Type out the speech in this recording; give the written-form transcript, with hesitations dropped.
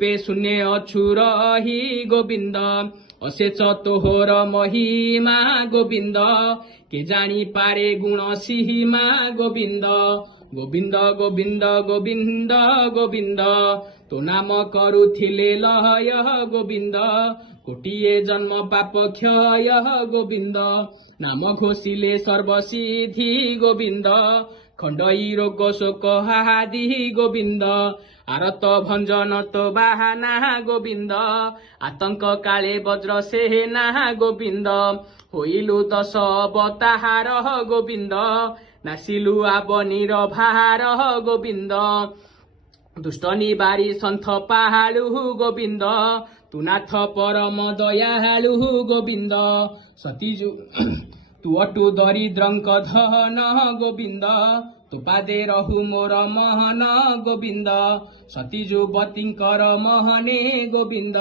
पे शून्य अछु रही गोविंद अशेष तोहर महिमा गोविंद के जानी पारे गुण सीमा गोविंद गोविंद गोविंद गोविंद गोविंद तो नाम करुथिले लय गोविंद कोटिए जन्म पाप क्षय गोविंद नाम घोषिले सर्वसिद्धि गोविंद खंडई रोग शोक हादि गोविंद आरत भंजन तो बाहाना गोविंद आतंक काले वज्र सेना गोविंद होइलु दश अवतार गोविंद नासिलु आवनीर भार गोविंद दुष्ट निवारी सन्थ पाहालु गोविंद तुनाथ परम दयालु गोविंद सतीजु तु अटु दरिद्रंक धन गोविंद तु पादे रहु मोर महन गोविंद सतीजु बतिंकर महने गोविंद